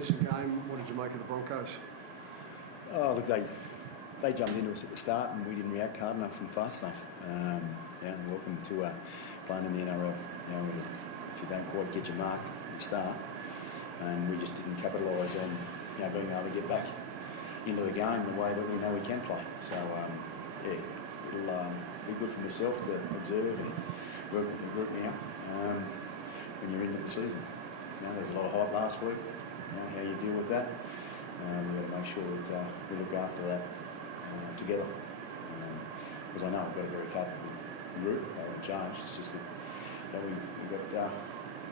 decent game. What did you make of the Broncos? Oh, look, they jumped into us at the start and we didn't react hard enough and fast enough. Welcome to playing in the NRL. If you don't quite get your mark at the start, we just didn't capitalise on being able to get back into the game the way that we know we can play. So it'll be good for myself to observe and work with the group now when you're into the season. There's a lot of hype last week. How you deal with that? We've got to make sure that we look after that together. Because I know we've got a very capable group. They haven't changed. It's just that we got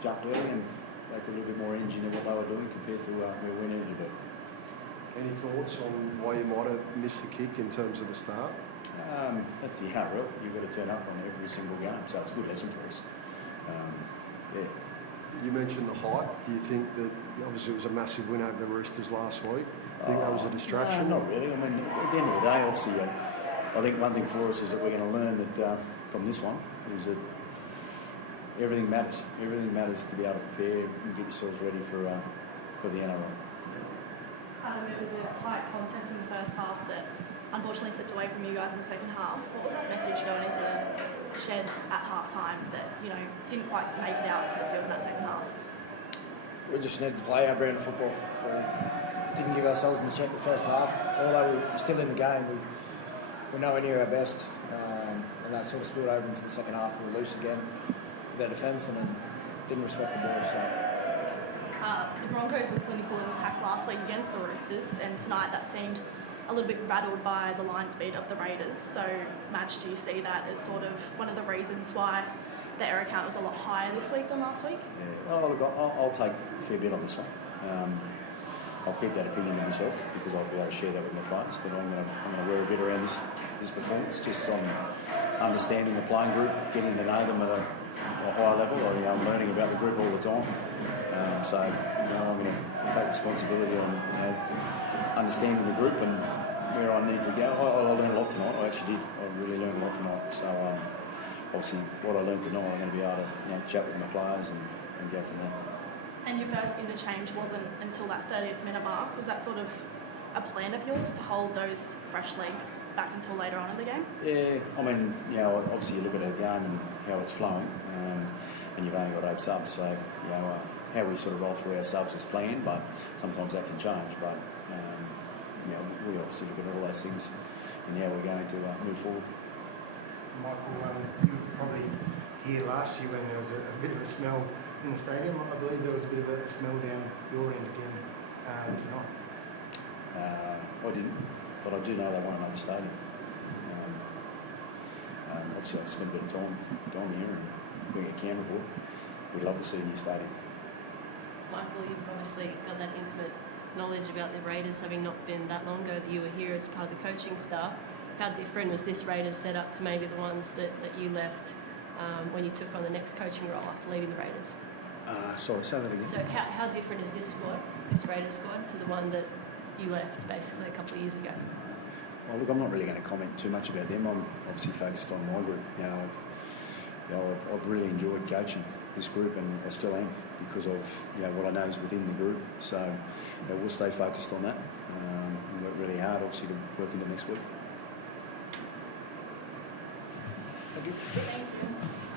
jumped early and they put a little bit more energy into what they were doing compared to where we needed to be. Any thoughts on why you might have missed the kick in terms of the start? That's the NRL. You've got to turn up on every single game, so it's a good lesson for us. You mentioned the hype. Do you think that, obviously it was a massive win over the Roosters last week, do you think that was a distraction? No, not really. I mean, at the end of the day, obviously, I think one thing for us is that we're going to learn that from this one is that everything matters. Everything matters to be able to prepare and get yourselves ready for the NRL. It was a tight contest in the first half that unfortunately slipped away from you guys in the second half. What was that message going into the shed at half time that didn't quite make it out to the field in that second half? We just need to play our brand of football. We didn't give ourselves in the check the first half. Although we were still in the game, we're nowhere near our best. And that sort of spilled over into the second half. We were loose again with our defence and then didn't respect the ball. So. The Broncos were clinical in attack last week against the Roosters, and tonight that seemed a little bit rattled by the line speed of the Raiders. So, Madge, do you see that as sort of one of the reasons why the error count was a lot higher this week than last week? Yeah, look, I'll take a fair bit on this one. I'll keep that opinion to myself because I'll be able to share that with my players. But I'm going to wear a bit around this performance, just on understanding the playing group, getting to know them at a higher level. I'm learning about the group all the time. So I'm going to take responsibility on understanding the group and where I need to go. I learned a lot tonight. I actually did. I really learned a lot tonight. So obviously, what I learned tonight, I'm going to be able to chat with my players and go from there. And your first interchange wasn't until that 30th minute mark. Was that sort of a plan of yours to hold those fresh legs back until later on in the game? Yeah, I mean, obviously you look at a game and how it's flowing, and you've only got 8 subs, so how we sort of roll through our subs is planned, but sometimes that can change. But we obviously look at all those things and how we're going to move forward. Michael, you were probably here last year when there was a bit of a smell in the stadium. I believe there was a bit of a smell down your end again tonight. I didn't, but I do know they want another stadium. Obviously, I've spent a bit of time here and being at Canberra, we'd love to see a new stadium. Michael, you've obviously got that intimate knowledge about the Raiders, having not been that long ago that you were here as part of the coaching staff. How different was this Raiders setup to maybe the ones that you left when you took on the next coaching role after leaving the Raiders? Sorry, say that again. So how different is this squad, this Raiders squad, to the one that you left basically a couple of years ago? Well, look, I'm not really going to comment too much about them. I'm obviously focused on my group. I've really enjoyed coaching this group, and I still am because of what I know is within the group. So we'll stay focused on that and work really hard, obviously, to work into next week. Thank you. Thanks.